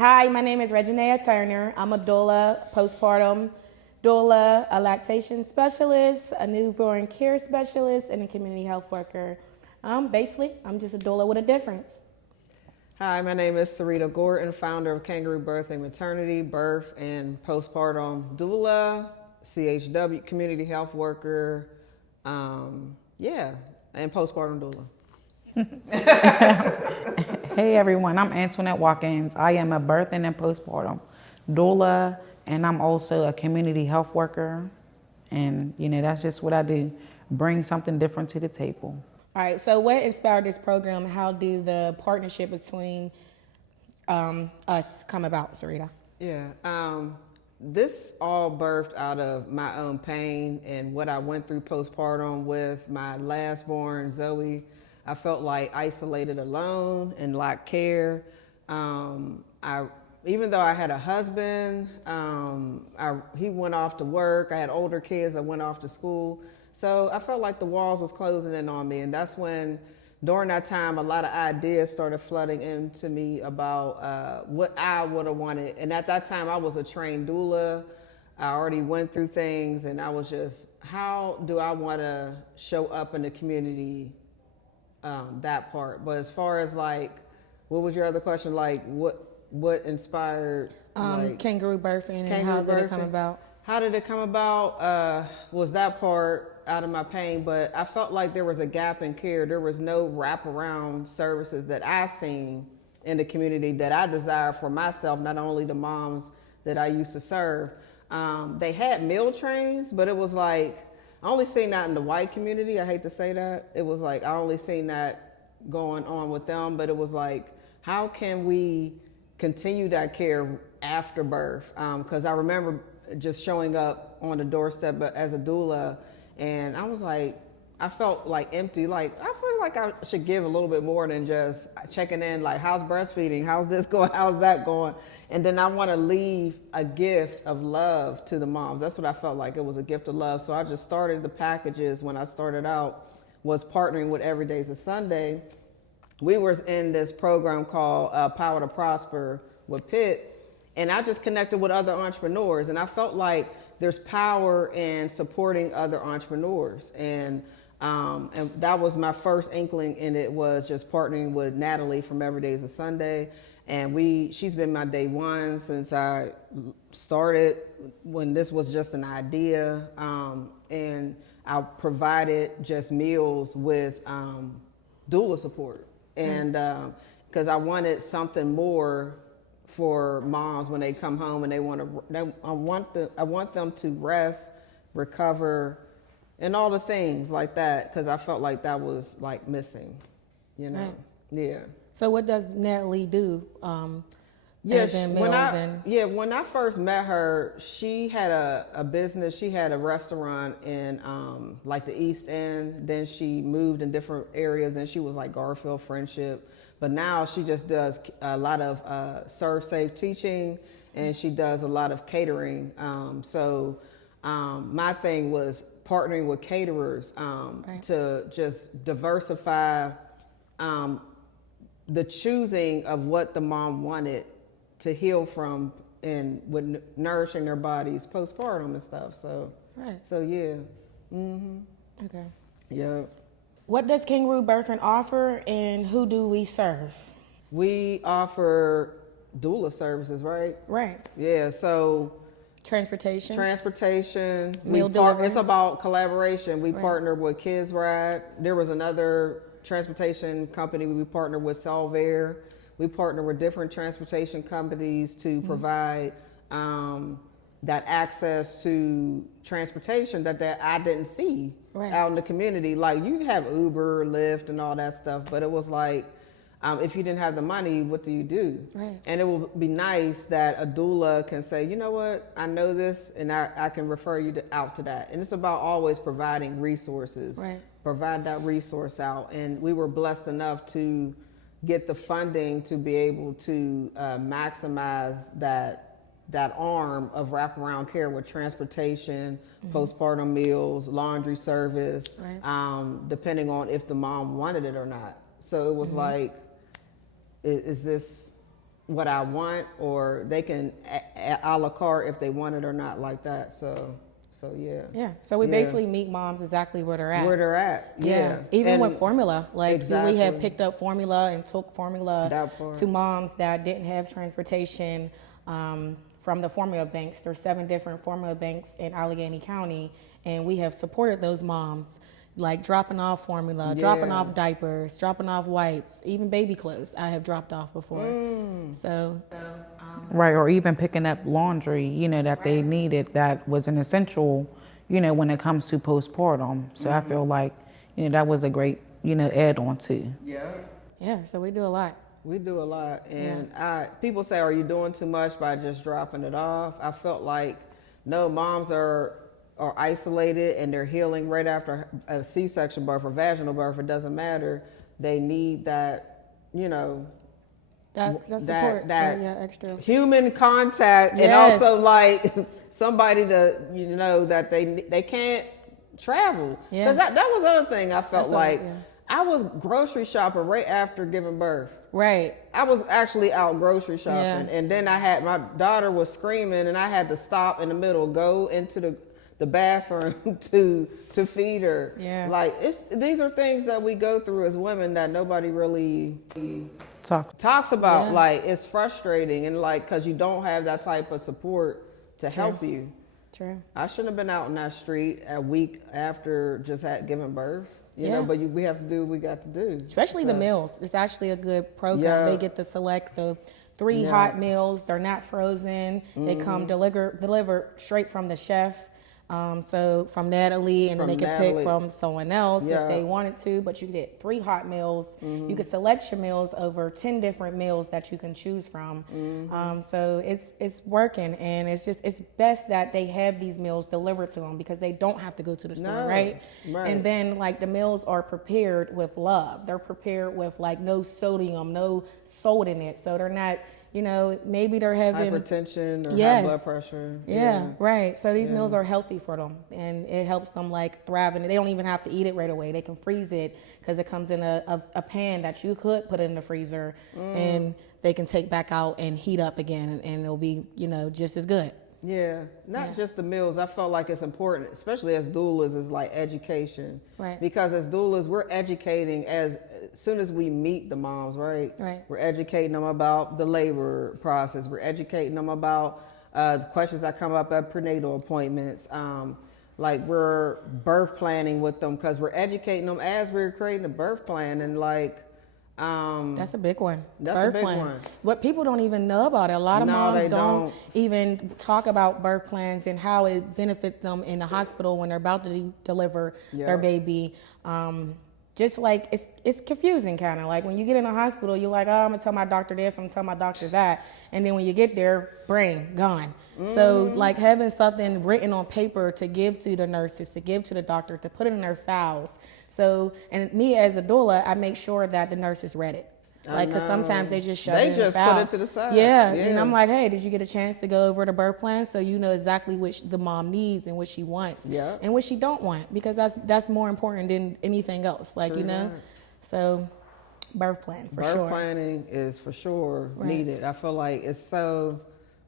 Hi, my name is Reginea Turner. I'm a doula, postpartum doula, a lactation specialist, a newborn care specialist, and a community health worker. Basically, I'm just a doula with a difference. Hi, my name is Sarita Gordon, founder of Kangaroo Birth and Maternity, birth and postpartum doula, CHW, community health worker, and postpartum doula. Hey everyone, I'm Antoinette Watkins. I am a birthing and postpartum doula, and I'm also a community health worker. And that's just what I do, bring something different to the table. All right, so what inspired this program? How do the partnership between us come about, Sarita? Yeah, this all birthed out of my own pain and what I went through postpartum with my last born, Zoe. I felt like isolated, alone, and lacked care. Even though I had a husband, he went off to work. I had older kids that went off to school. So I felt like the walls was closing in on me. And that's when, during that time, a lot of ideas started flooding into me about what I would have wanted. And at that time, I was a trained doula. I already went through things, and I was just, how do I want to show up in the community, that part. But as far as like, what was your other question? Like, what inspired Kangaroo birthing and how did it come about? How did it come about? Was that part out of my pain, but I felt like there was a gap in care. There was no wraparound services that I seen in the community that I desire for myself, not only the moms that I used to serve. They had meal trains, but it was like, I only seen that in the white community. I hate to say that. It was like, I only seen that going on with them, but it was like, how can we continue that care after birth? Because I remember just showing up on the doorstep as a doula, and I was like, I felt like empty. Like, I feel like I should give a little bit more than just checking in, like, how's breastfeeding? How's this going? How's that going? And then I want to leave a gift of love to the moms. That's what I felt like. It was a gift of love. So I just started the packages when I started out, was partnering with Every Day's a Sunday. We were in this program called Power to Prosper with Pitt, and I just connected with other entrepreneurs, and I felt like there's power in supporting other entrepreneurs, and that was my first inkling in it, was just partnering with Natalie from Every Day's a Sunday, and she's been my day one since I started, when this was just an idea, and I provided just meals with doula support. And because I wanted something more for moms when they come home and I want them to rest, recover, and all the things like that, because I felt like that was like missing, Right. Yeah. So what does Natalie do? When I first met her, she had a business. She had a restaurant in like the East End. Then she moved in different areas. Then she was like Garfield Friendship. But now she just does a lot of serve safe teaching, and she does a lot of catering. My thing was partnering with caterers Right. to just diversify the choosing of what the mom wanted to heal from, and with nourishing their bodies postpartum and stuff. So, Right. So yeah. Mm-hmm. Okay. Yeah. What does Kangaroo Birthing offer, and who do we serve? We offer doula services, right? Right. Yeah. So Transportation. Meal delivery. It's about collaboration. We Right. partnered with Kids Ride. There was another transportation company we partnered with, Solvair. We partner with different transportation companies to provide that access to transportation that I didn't see Right. out in the community. Like, you have Uber, Lyft, and all that stuff, but it was like, if you didn't have the money, what do you do? Right. And it will be nice that a doula can say, you know what, I know this, and I can refer you out to that. And it's about always providing resources. Right. Provide that resource out. And we were blessed enough to get the funding to be able to maximize that arm of wraparound care with transportation, postpartum meals, laundry service, Right. Depending on if the mom wanted it or not. So it was like, is this, what I want, or they can a la carte if they want it or not like that. So yeah. Yeah. So we basically meet moms exactly where they're at. Where they're at. Yeah. Even And with formula, like exactly. we had picked up formula and took formula That part. to moms that didn't have transportation from the formula banks. There's 7 different formula banks in Allegheny County, and we have supported those moms, like dropping off formula, dropping off diapers, dropping off wipes, even baby clothes I have dropped off before. So Right, or even picking up laundry, you know, that they needed that was an essential, you know, when it comes to postpartum. So I feel like, you know, that was a great, you know, add-on too. yeah, so we do a lot. We do a lot, and people say, "Are you doing too much by just dropping it off?" I felt like, no, moms are isolated and they're healing right after a C-section birth or vaginal birth. It doesn't matter. They need that, you know, That support, extra human contact, and also like somebody to, you know, that they can't travel. Because that was the other thing I felt I was grocery shopping right after giving birth. Right. I was actually out grocery shopping, and then my daughter was screaming, and I had to stop in the middle, go into the bathroom to feed her. Yeah. Like these are things that we go through as women that nobody really talks about. Yeah. Like, it's frustrating, and like, because you don't have that type of support to help you. True. I shouldn't have been out in that street a week after just giving birth. You know, but we have to do what we got to do. Especially the meals. It's actually a good program. They get to select the 3 hot meals. They're not frozen. They come delivered straight from the chef. So from Natalie, and then they can pick from someone else if they wanted to, but you get 3 hot meals. You can select your meals over 10 different meals that you can choose from. So it's working, and it's best that they have these meals delivered to them, because they don't have to go to the store, right? And then like the meals are prepared with love. They're prepared with like no sodium, no salt in it. So they're not, you know, maybe they're having hypertension or high blood pressure. Right. So these meals are healthy for them, and it helps them like thrive, and they don't even have to eat it right away. They can freeze it, because it comes in a pan that you could put in the freezer, and they can take back out and heat up again, and it'll be, you know, just as good. Yeah, not just the meals. I felt like it's important, especially as doulas, is like education. Right. Because as doulas, we're educating as soon as we meet the moms, right? Right. We're educating them about the labor process. We're educating them about the questions that come up at prenatal appointments. Like, we're birth planning with them, because we're educating them as we're creating a birth plan, and like. That's a big one. That's a big one. What people don't even know about it. A lot of moms don't even talk about birth plans and how it benefits them in the hospital when they're about to deliver their baby. Just like it's confusing, kind of like when you get in the hospital, you're like, oh, I'm gonna tell my doctor this, I'm gonna tell my doctor that, and then when you get there, brain gone. So like having something written on paper to give to the nurses, to give to the doctor, to put it in their files. So, and me as a doula, I make sure that the nurses read it. Like, because sometimes they just shut it in the file. Put it to the side. Yeah, and I'm like, hey, did you get a chance to go over the birth plan, so you know exactly what the mom needs and what she wants and what she don't want, because that's more important than anything else. Like, you know, so birth plan for sure. Birth planning is for sure needed. I feel like it's so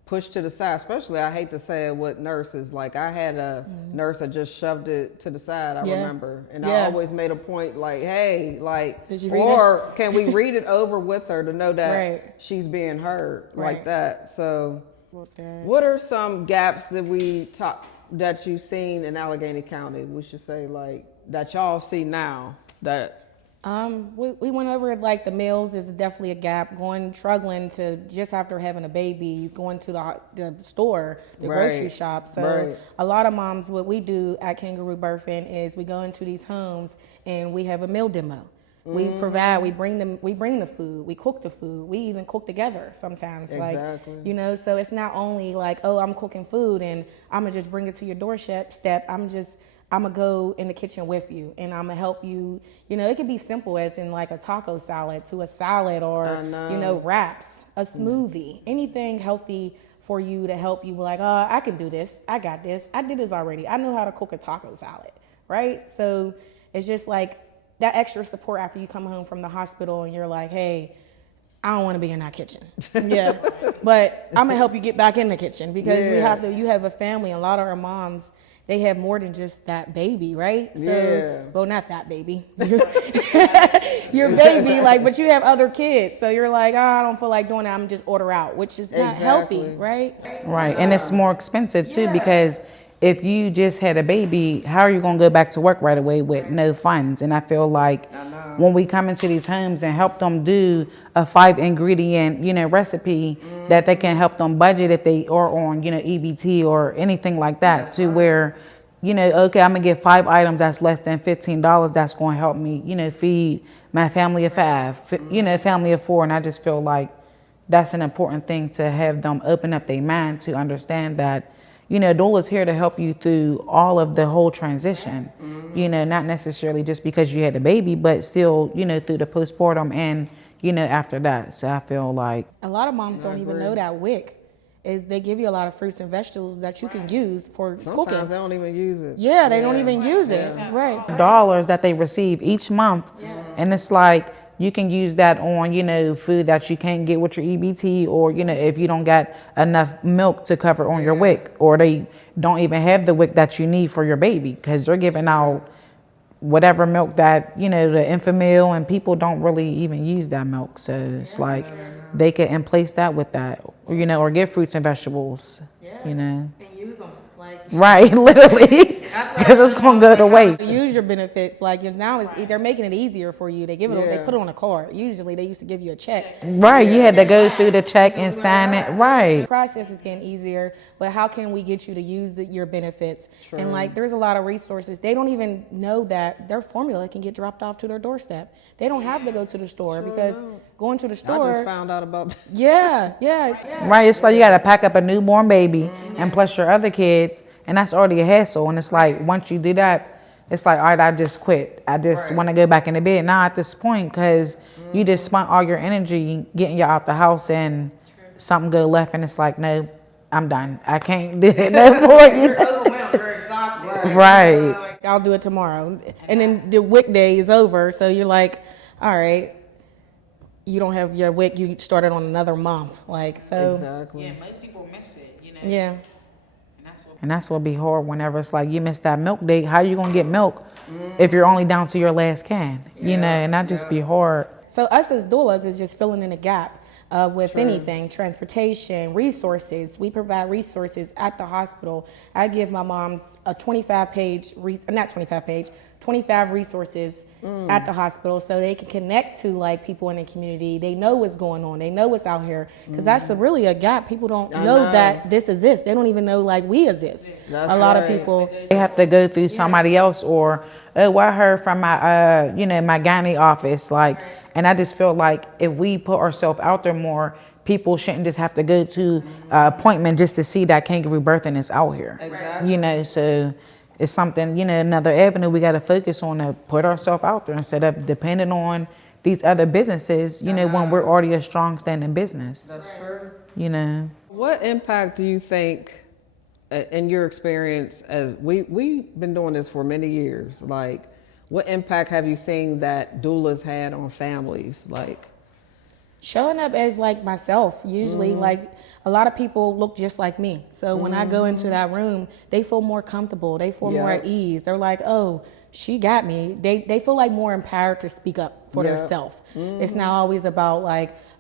pushed to the side, especially, I hate to say it, with nurses. Like, I had a nurse that just shoved it to the side, I remember. And I always made a point, like, hey, like, did you read it? Can we read it over with her to know that she's being heard like that? So what are some gaps that you've seen in Allegheny County, we should say, like, that y'all see now that... We went over like the meals is definitely a gap. Struggling to just after having a baby, you going to the store, the grocery shop. So a lot of moms, what we do at Kangaroo Birthing is we go into these homes and we have a meal demo. We provide, we bring the food, we cook the food, we even cook together sometimes. Exactly. Like, you know, so it's not only like, oh, I'm cooking food and I'm gonna just bring it to your doorstep. I'm gonna go in the kitchen with you, and I'm gonna help you. You know, it could be simple as in like a taco salad to a salad, or you know, wraps, a smoothie, anything healthy for you to help you. Like, oh, I can do this. I got this. I did this already. I know how to cook a taco salad, right? So it's just like that extra support after you come home from the hospital, and you're like, hey, I don't want to be in that kitchen. Yeah. But I'm going to help you get back in the kitchen because you have a family. A lot of our moms, they have more than just that baby, right? So, well, not that baby. Your baby, like, but you have other kids. So you're like, oh, I don't feel like doing that. I'm just order out, which is not healthy, right? Right. And it's more expensive too because if you just had a baby, how are you going to go back to work right away with no funds? And I feel like when we come into these homes and help them do a 5-ingredient, recipe that they can help them budget if they are on, EBT or anything like that where, okay, I'm going to get 5 items that's less than $15. That's going to help me, feed my family of 5, family of 4. And I just feel like that's an important thing to have them open up their mind to understand that, doula's here to help you through all of the whole transition, not necessarily just because you had a baby, but still, through the postpartum and, after that. So I feel like a lot of moms don't even know that WIC is they give you a lot of fruits and vegetables that you can use for cooking. Sometimes they don't even use it. Yeah, they don't even use it. Right. dollars that they receive each month. And it's like, you can use that on, food that you can't get with your EBT or, if you don't got enough milk to cover on your WIC or they don't even have the WIC that you need for your baby because they're giving out whatever milk that, the Infamil and people don't really even use that milk. So it's like they can place that with that, or get fruits and vegetables, And use them. Right, literally, because it's gonna go to waste. Use your benefits, now they're making it easier for you. They give it, they put it on a card. Usually, they used to give you a check. Right, you had to go through the check and sign it. Right, the process is getting easier, but how can we get you to use your benefits? True. And there's a lot of resources. They don't even know that their formula can get dropped off to their doorstep. They don't have to go to the store because going to the store. I just found out about that. Yeah. Right, it's like you got to pack up a newborn baby and plus your other kids, and that's already a hassle. And it's like once you do that, it's like, all right, I just quit. I just want to go back into bed now at this point because you just spent all your energy getting you out the house and something go left, and it's like, no, I'm done. I can't do it no more. You're overwhelmed. You're exhausted. Right. I'll do it tomorrow, and then the WIC day is over. So you're like, all right. You don't have your WIC, you started on another month. Exactly. Yeah, most people miss it, Yeah. And that's what be hard whenever it's like you miss that milk date. How you gonna get milk if you're only down to your last can? And that just be hard. So us as doulas is just filling in a gap with anything, transportation, resources. We provide resources at the hospital. I give my moms a 25 resources at the hospital so they can connect to people in the community. They know what's going on. They know what's out here. Because that's really a gap. People don't know that this exists. They don't even know we exist. That's a lot of people. They have to go through somebody else or, oh, I heard from my, my gynae office. And I just feel like if we put ourselves out there more, people shouldn't just have to go to an appointment just to see that Kangaroo birthing is out here. Exactly. So it's something, another avenue we got to focus on to put ourselves out there instead of depending on these other businesses, when we're already a strong standing business. That's true. What impact do you think, in your experience, as we've been doing this for many years, what impact have you seen that doulas had on families? Showing up as myself, usually a lot of people look just like me. So when I go into that room, they feel more comfortable. They feel more at ease. They're like, oh, she got me. They feel more empowered to speak up for themselves. It's not always about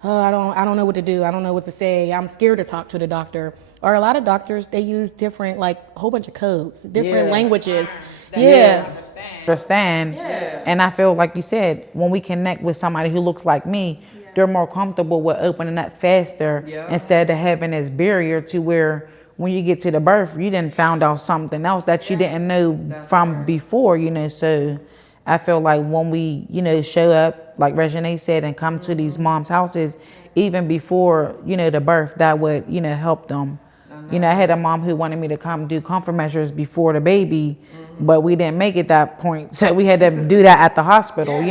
oh, I don't know what to do. I don't know what to say. I'm scared to talk to the doctor. Or a lot of doctors, they use different, whole bunch of codes, different languages. Understand. And I feel like you said, when we connect with somebody who looks like me, they're more comfortable with opening up faster instead of having this barrier to where when you get to the birth, you didn't found out something else that you didn't know from before, So I feel like when we, show up, like Regine said, and come to these moms' houses, even before, the birth, that would, help them. I had a mom who wanted me to come do comfort measures before the baby, but we didn't make it that point. So we had to do that at the hospital,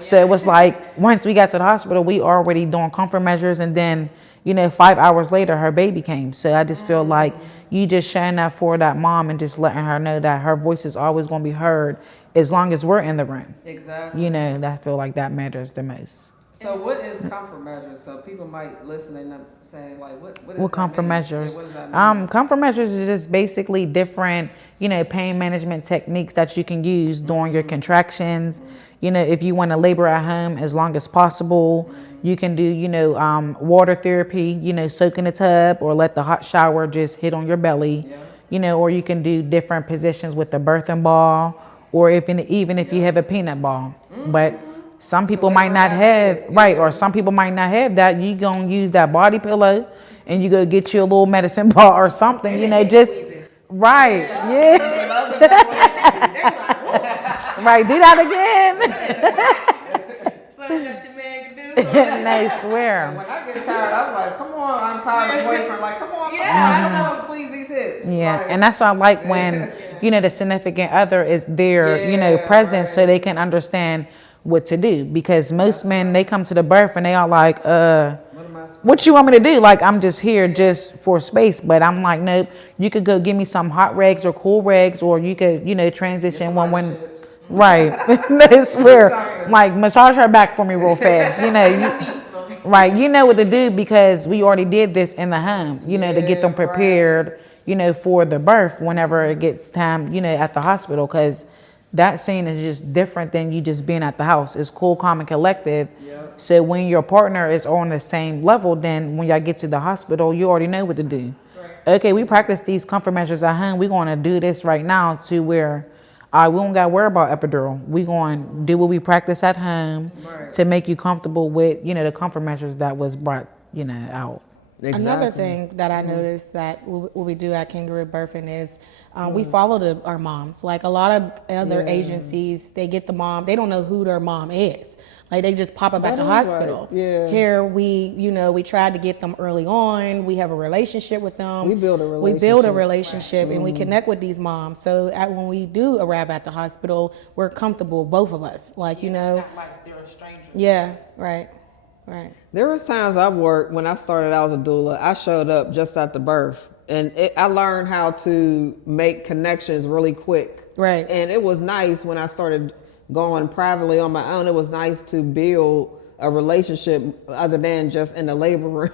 So it was like, once we got to the hospital, we already doing comfort measures. And then, 5 hours later, her baby came. So I just feel like you just sharing that for that mom and just letting her know that her voice is always going to be heard as long as we're in the room. Exactly. I feel like that matters the most. So what is comfort measures? So people might listen and saying like, what is What that comfort mean? measures? Yeah, what does that mean? Comfort measures is just basically different, pain management techniques that you can use during your contractions. If you want to labor at home as long as possible, you can do, water therapy, soak in a tub or let the hot shower just hit on your belly, or you can do different positions with the birthing ball, or even if you have a peanut ball. But some people might not have, right, or some people might not have that. You gonna use that body pillow and you go get you a little medicine ball or something, just, right, yeah. Right, do that again. Something that your man can do. And they swear. When I get tired, I'm like, come on, I'm proud of the boyfriend. Like, come on, I just want to squeeze these hips. Yeah, Like, and that's why I like when, the significant other is there, present so they can understand what to do. Because most men, they come to the birth and they are like, what you want me to do? Like, I'm just here just for space. But I'm like, nope, you could go give me some hot rags or cool rags, or you could, transition when right. I swear, like, massage her back for me real fast. Right, you know what to do because we already did this in the home, to get them prepared, for the birth whenever it gets time, at the hospital. Because that scene is just different than you just being at the house. It's cool, calm, and collective. Yep. So when your partner is on the same level, then when y'all get to the hospital, you already know what to do. Right. Okay, we practice these comfort measures at home. We're going to do this right now to where we don't got to worry about epidural. We're going to do what we practice at home to make you comfortable with, the comfort measures that was brought, out. Exactly. Another thing that I noticed that what we do at Kangaroo Birthing is we follow our moms. Like a lot of other agencies, they get the mom, they don't know who their mom is. Like they just pop up at the hospital. Right. Yeah. Here we tried to get them early on. We have a relationship with them. We build a relationship. And we connect with these moms. So when we do arrive at the hospital, we're comfortable, both of us. Like, It's not like they're a stranger. Yeah, right. Right. There was times I worked when I started out as a doula. I showed up just at the birth, and I learned how to make connections really quick. Right. And it was nice when I started going privately on my own. It was nice to build a relationship other than just in the labor room.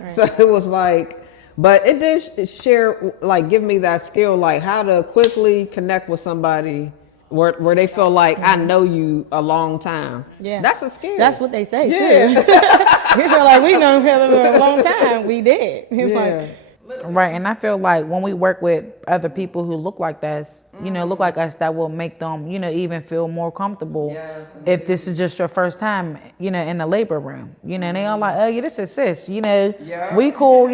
Right. So it was like, but it did share, like, give me that skill, like how to quickly connect with somebody where they feel like I know you a long time. Yeah, that's a skill. That's what they say too. We feel like we know him for a long time. We did. Right, and I feel like when we work with other people who look like us, look like us, that will make them, even feel more comfortable. Yes, if this is just your first time, in the labor room, and they all like, oh yeah, this is sis, we cool,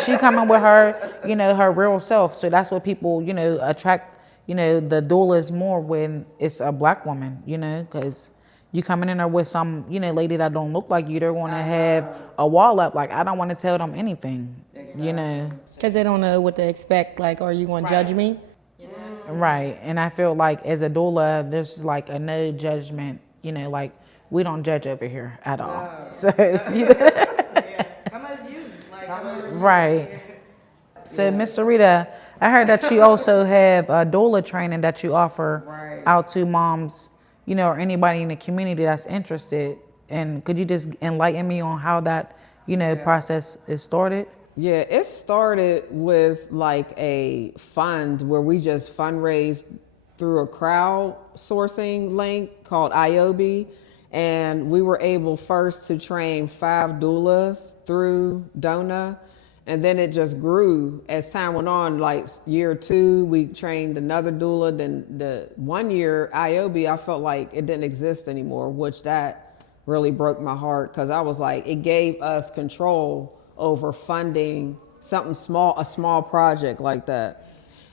she coming with her, her real self. So that's what people, attract. The doulas more when it's a black woman, because you coming in there with some, lady that don't look like you, they're going to have a wall up. Like, I don't want to tell them anything, Because they don't know what to expect. Like, are you going to judge me? Right. And I feel like as a doula, there's like a no judgment, like we don't judge over here at all. So, Come as you. Right. So, Miss Sarita, I heard that you also have a doula training that you offer out to moms, or anybody in the community that's interested. And could you just enlighten me on how that, process is started? Yeah, it started with like a fund where we just fundraised through a crowdsourcing link called IOB. And we were able first to train 5 doulas through DONA. And then it just grew as time went on. Like year 2, we trained another doula. Then the 1 year IOB, I felt like it didn't exist anymore, which that really broke my heart, because I was like, it gave us control over funding something small, a small project like that.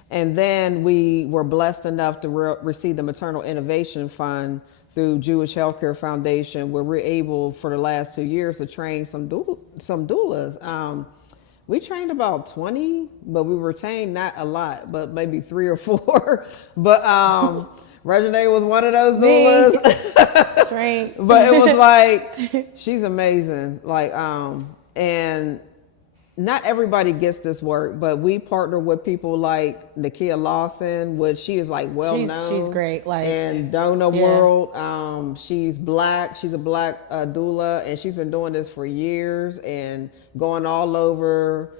And then we were blessed enough to receive the Maternal Innovation Fund through Jewish Healthcare Foundation, where we're able for the last 2 years to train some doulas. We trained about 20, but we retained not a lot, but maybe 3 or 4. But Reginae was one of those doulas. Trained. But it was like, she's amazing. Like, and not everybody gets this work, but we partner with people like Nikia Lawson, which she is like well known. She's great. Like in DONA world. She's black. She's a black doula, and she's been doing this for years and going all over,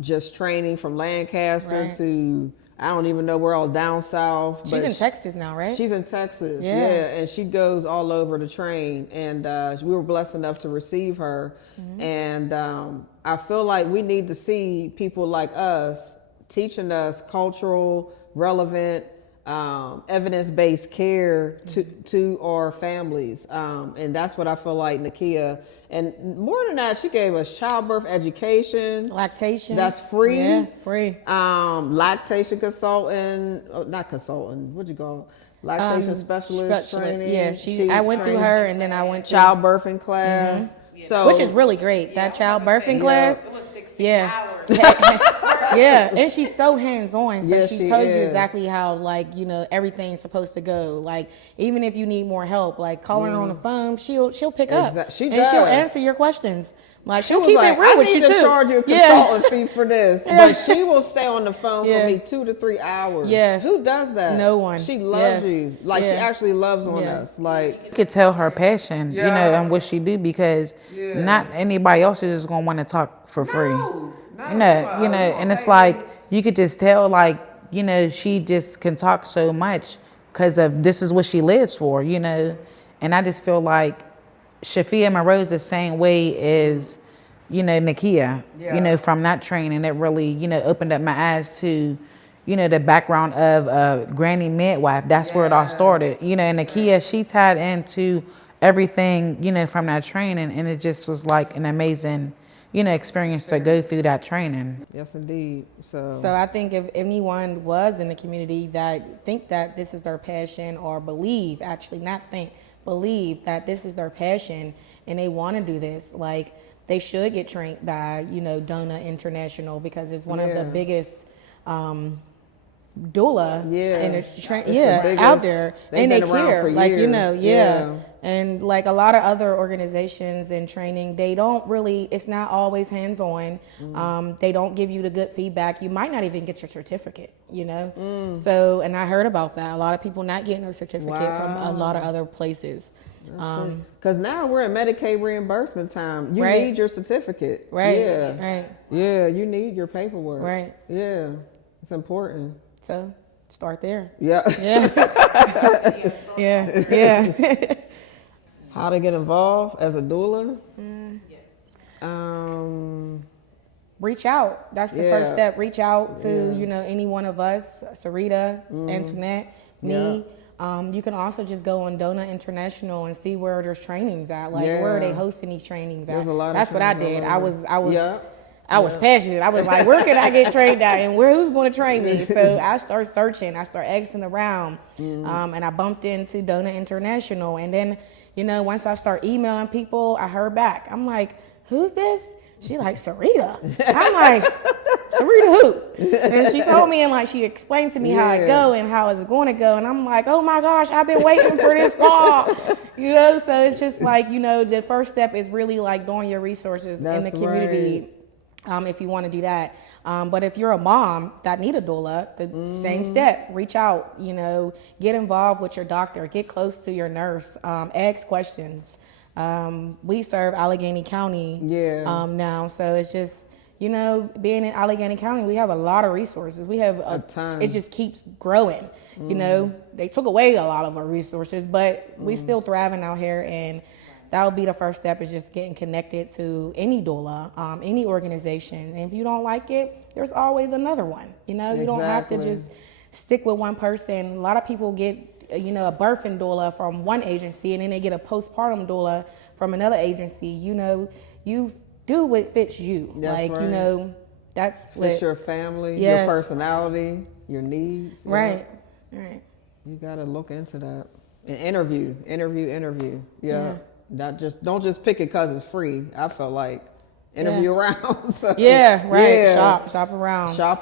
just training from Lancaster to I don't even know where else, down south. She's in Texas now, right? She's in Texas, and she goes all over to train. And we were blessed enough to receive her. And I feel like we need to see people like us teaching us cultural, relevant, evidence-based care to our families. And that's what I feel like Nikia, and more than that, she gave us childbirth education. Lactation. That's free. Yeah, free. Lactation consultant, not consultant, what'd you call it? Lactation specialist training. Yeah, I went through her, and then I went to childbirthing class. So, which is really great. That childbirthing class. It was 16 hours. Yeah, and she's so hands-on. So Yes, she she tells you is. exactly how, like, you know, everything's supposed to go. Like, even if you need more help, like calling her on the phone, she'll pick up. She and does. she'll answer your questions. Like, she'll was keep like, it real I with need you to too. charge you a consultant fee for this, but she will stay on the phone for Yeah. me 2 to 3 hours. Yes. Who does that? No one. She loves Yes. you. Like she Yeah. actually loves on Yeah. us. Like You could tell her passion, you know, and what she do, because not anybody else is just gonna want to talk for free. You know, and it's like you could just tell, like, you know, she just can talk so much because of this is what she lives for, you know. And I just feel like Shafia Monroe's the same way as, you know, Nikia, you know, from that training. It really, you know, opened up my eyes to, you know, the background of granny midwife. That's where it all started, you know. And Nikia, she tied into everything, you know, from that training, and it just was like an amazing, you know, experience to go through that training. yes, indeed. So I think if anyone was in the community that think that this is their passion, or believe, actually not think, believe that this is their passion and they want to do this, like, they should get trained by, you know, DONA International, because it's one of the biggest doula and it's the biggest. out there, They've and they been around care, for like, you years. know, and like a lot of other organizations and training, they don't really, it's not always hands-on. They don't give you the good feedback. You might not even get your certificate, you know. So, and I heard about that, a lot of people not getting their certificate from a lot of other places. because now we're in Medicaid reimbursement time. You Right. need your certificate. Right, Yeah. right. Yeah, you need your paperwork. Right. Yeah. It's important. So start there. Yeah. Yeah. yeah. How to get involved as a doula? Reach out. That's the first Yeah. step. Reach out to, you know, any one of us, Sarita, Antoinette, me. You can also just go on DONA International and see where there's trainings at. Like, where are they hosting these trainings at? There's a lot of That's what I trainings did. all over. I was passionate. I was like, where can I get trained at, and who's going to train me? So I started searching. I started asking around, and I bumped into DONA International. And then, you know, once I start emailing people, I heard back. I'm like, who's this? She like, Sarita. I'm like, Sarita who? And she told me, and like, she explained to me how it go and how it's going to go. And I'm like, oh my gosh, I've been waiting for this call. You know, so it's just like, you know, the first step is really like doing your resources in the community. If you want to do that. But if you're a mom that need a doula, the same step, reach out, you know, get involved with your doctor, get close to your nurse, ask questions. We serve Allegheny County now, so it's just, you know, being in Allegheny County, we have a lot of resources. We have a ton. It just keeps growing. You know, they took away a lot of our resources, but we still thriving out here, and that would be the first step, is just getting connected to any doula, any organization. And if you don't like it, there's always another one. You know, you don't have to just stick with one person. A lot of people get, you know, a birthing doula from one agency, and then they get a postpartum doula from another agency. You know, you do what fits you. That's you know, that's fits your family, Yes. your personality, your needs. Right. You got to look into that. And interview. Yeah. Don't just pick it because it's free. I felt like interview around. So, Shop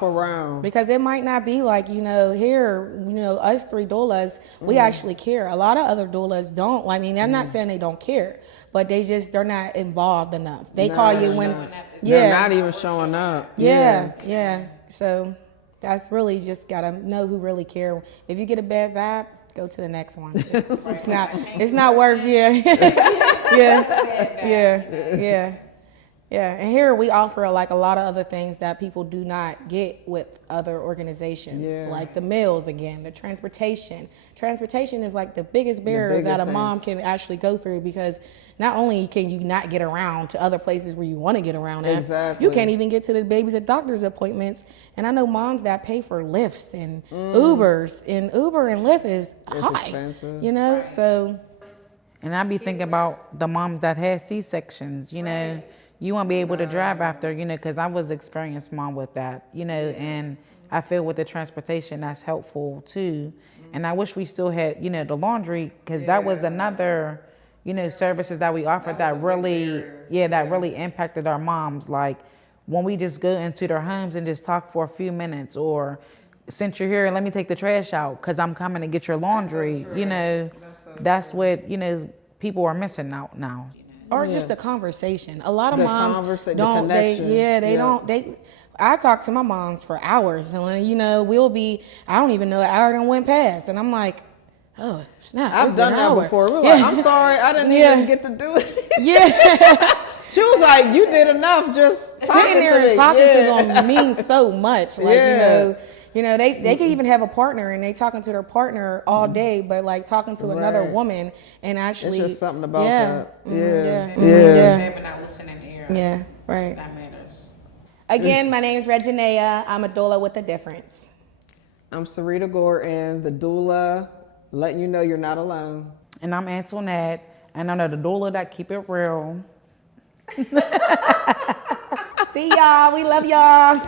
around. Because it might not be like, you know, here, you know, us three doulas, we actually care. A lot of other doulas don't. I mean, I'm not saying they don't care, but they're not involved enough. They call you when They're not even showing up. Yeah. So that's really just gotta know who really care. If you get a bad vibe, go to the next one. It's not worth. Yeah, and here we offer like a lot of other things that people do not get with other organizations, like the meals again, the transportation. Transportation is like the biggest barrier that a mom can actually go through, because not only can you not get around to other places where you want to get around at, you can't even get to the babies at doctor's appointments. And I know moms that pay for Lyfts and Ubers, and Uber and Lyft is high, expensive. You know, so. And I be thinking about the moms that had C-sections, you know. You won't be able to drive after, you know, because I was experienced mom with that, you know, and I feel with the transportation that's helpful too. And I wish we still had, you know, the laundry, because that was another, you know, services that we offered that really, that really impacted our moms. Like when we just go into their homes and just talk for a few minutes, or since you're here, let me take the trash out because I'm coming to get your laundry, you know, that's what, you know, people are missing out now. Or just a conversation. A lot of moms don't. I talk to my moms for hours, and you know, I don't even know an hour done went past, and I'm like, oh snap! I've done that before. We're like, I'm sorry, I didn't even get to do it. She was like, you did enough just sitting there and talking to them means so much. Like you know, they could even have a partner and they talking to their partner all day, but like talking to another woman and actually. It's just something about that. Having that listening ear. Yeah, right. That matters. Again, my name's Reginea. I'm a doula with a difference. I'm Sarita Gordon, the doula, letting you know you're not alone. And I'm Antoinette, and I'm the doula that keep it real. See y'all. We love y'all.